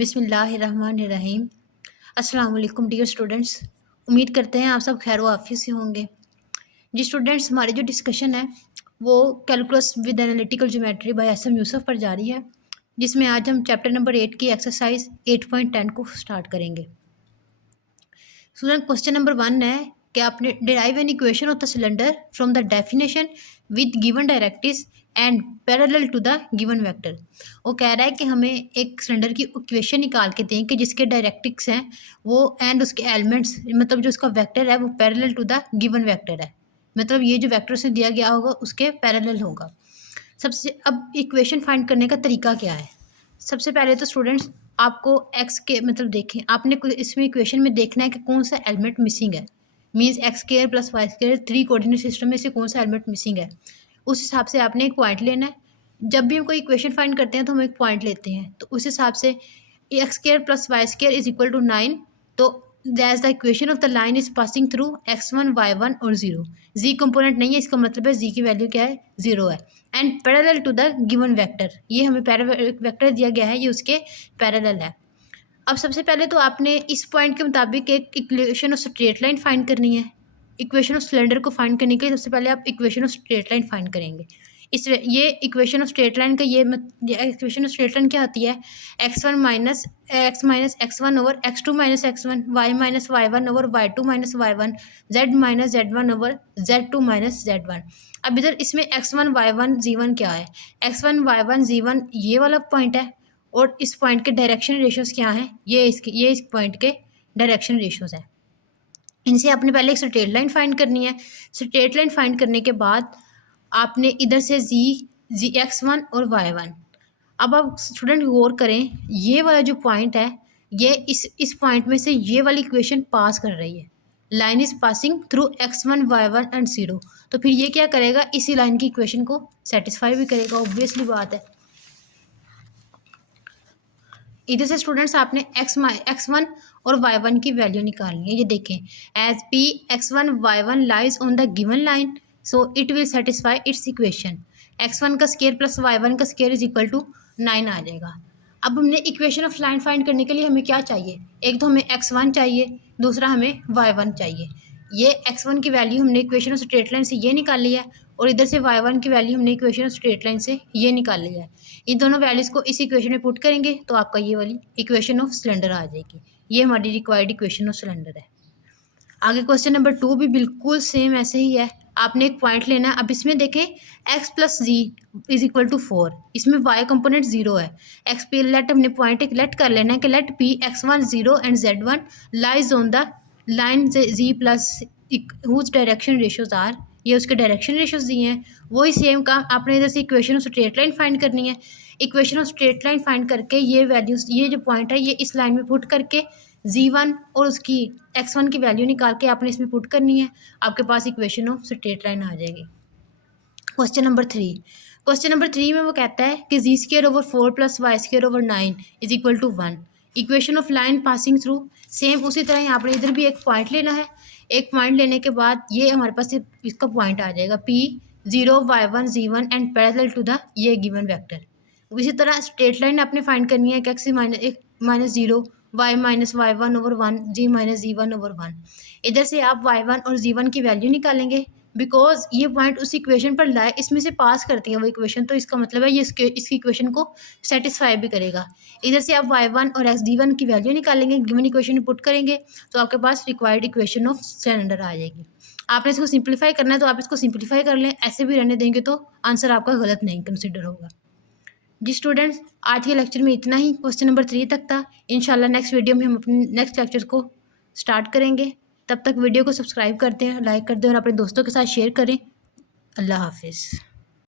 बिस्मिल्लाहिर्रहमानिर्रहीम। अस्सलाम वालेकुम डियर स्टूडेंट्स। उम्मीद करते हैं आप सब खैर आफियत से होंगे। जी स्टूडेंट्स, हमारी जो डिस्कशन है वो calculus with analytical geometry by S M Yusuf पर जारी है, जिसमें आज हम चैप्टर नंबर 8 की एक्सरसाइज 8.10 को स्टार्ट करेंगे। स्टूडेंट, क्वेश्चन नंबर 1 है कि आपने derive an equation of the cylinder from the definition with given directrix and parallel to the given vector. वो कह रहा है कि हमें एक सिलेंडर की इक्वेशन निकाल के दें कि जिसके डायरेक्ट्रिक्स हैं वो एंड उसके एलिमेंट्स, मतलब जो उसका वेक्टर है वो parallel to the given vector है, मतलब ये जो वेक्टर से दिया गया होगा उसके पैरेलल होगा। सबसे अब इक्वेशन फाइंड करने का तरीका क्या है? सबसे पहले तो स्टूडेंट्स आपको एक्स के मतलब देखें, आपने इसमें इक्वेशन में देखना है कि कौन सा एलिमेंट मिसिंग है। Means X square plus Y square 3 coordinate system में से कौन सा एलिमेंट मिसिंग है, उस हिसाब से आपने एक पॉइंट लेना है। जब भी हम कोई इक्वेशन फाइंड करते हैं तो हम एक पॉइंट लेते हैं, तो उस हिसाब से x square plus Y square is equal to 9, तो that's the equation of the line is passing through x1 y1 और 0। जी कंपोनेंट नहीं है, इसका मतलब है जी की वैल्यू क्या है, 0 है। And parallel to the given vector, ये हमें वेक्टर दिया गया है, ये उसके पैरेलल है। अब सबसे पहले तो आपने इस पॉइंट के मुताबिक एक equation of straight line find करनी है। इक्वेशन ऑफ सिलेंडर को फाइंड करने के लिए सबसे पहले आप equation of straight line find करेंगे। ये इक्वेशन ऑफ स्ट्रेट लाइन का ये इक्वेशन ऑफ स्ट्रेट लाइन क्या होती है, x1 minus x1 over x2 minus x1, y minus y1 over y2 minus y1, z minus z1 over z2 minus z1। अब इधर इसमें x1 y1 z1 क्या है, x1 y1 z1 ये वाला पॉइंट है, और इस पॉइंट के डायरेक्शन रेशियोज क्या हैं, ये इस पॉइंट के डायरेक्शन रेशियोज हैं। इनसे आपने पहले एक स्ट्रेट लाइन फाइंड करनी है। स्ट्रेट लाइन फाइंड करने के बाद आपने इधर से जी x1 और y1। अब आप स्टूडेंट गौर करें, ये वाला जो पॉइंट है ये इस पॉइंट में से ये वाली इक्वेशन पास कर रही है। Line is passing through x1 y1 and 0, तो फिर ये क्या करेगा, इसी लाइन की इक्वेशन को सेटिस्फाई भी करेगा, ऑब्वियसली बात है। इधर से स्टूडेंट्स आपने x1 और y1 की वैल्यू निकालनी है। ये देखें, as p x1 y1 lies on the given line, so it will satisfy its equation. x1 का स्क्वायर प्लस y1 का स्क्वायर इज इक्वल टू 9 आ जाएगा। अब हमने इक्वेशन ऑफ लाइन फाइंड करने के लिए हमें क्या चाहिए, एक तो हमें x1 चाहिए, दूसरा हमें y1 चाहिए। ये x1 की वैल्यू हमने इक्वेशन ऑफ स्ट्रेट लाइन से ये निकाल लिया है, और इधर से y1 की वैल्यू हमने इक्वेशन ऑफ स्ट्रेट लाइन से ये निकाल लिया है। इन दोनों वैल्यूज़ को इस इक्वेशन में पुट करेंगे तो आपका ये वाली इक्वेशन ऑफ सिलेंडर आ जाएगी। ये हमारी रिक्वायर्ड इक्वेशन ऑफ सिलेंडर है। आगे क्वेश्चन नंबर 2 भी बिल्कुल सेम ऐसे ही है। आपने एक पॉइंट लेना है। अब इसमें देखें, x plus Z is equal to 4, इसमें y कंपोनेंट 0 है। एक्स पे लेट हमने पॉइंट एक लेट कर लेना है कि let p x1 0 and z1 lies on the line z plus whose direction ratios are, ये उसके डायरेक्शन रेशियोज दिए हैं। वही सेम काम आपने इधर से equation of straight line find करनी है। Equation of straight line find करके ये वैल्यूज, ये जो पॉइंट है ये इस लाइन में पुट करके z1 और उसकी x1 की वैल्यू निकाल के आपने इसमें पुट करनी है, आपके पास इक्वेशन ऑफ स्ट्रेट लाइन आ जाएगी। क्वेश्चन नंबर 3 में वो कहता है कि G square over 4 plus Y square over 9 is equal to 1। Equation of line passing through, same उसी तरह यहाँ पर इधर भी एक पॉइंट लेना है। एक पॉइंट लेने के बाद ये हमारे पास इसका पॉइंट आ जाएगा p 0 y1 z1 and parallel to the ये गिवन वेक्टर। इसी तरह स्ट्रेट लाइन आपने फाइंड करनी है कि x minus 0 y minus y1 over 1 g minus z1 over 1। इधर से आप y1 और z1 की वैल्यू निकालेंगे, बिकॉज ये पॉइंट उस इक्वेशन पर लाए, इसमें से पास करती है वो इक्वेशन, तो इसका मतलब है ये इसकी इक्वेशन को सेटिस्फाई भी करेगा। इधर से आप y1 और x1 की वैल्यू निकालेंगे, गिवन इक्वेशन में पुट करेंगे तो आपके पास रिक्वायर्ड इक्वेशन ऑफ सिलेंडर आ जाएगी। आपने इसको सिंप्लीफाई करना है तो आप इसको सिंप्लीफाई कर लें, ऐसे भी रहने देंगे तो आंसर आपका गलत नहीं कंसिडर होगा। जी स्टूडेंट्स, आज के लेक्चर में इतना ही, क्वेश्चन नंबर 3 तक था। इंशाल्लाह नेक्स्ट वीडियो में हम अपने नेक्स्ट लेक्चर को स्टार्ट करेंगे। तब तक वीडियो को सब्सक्राइब करते हैं, लाइक करते हैं और अपने दोस्तों के साथ शेयर करें। अल्लाह हाफिज़।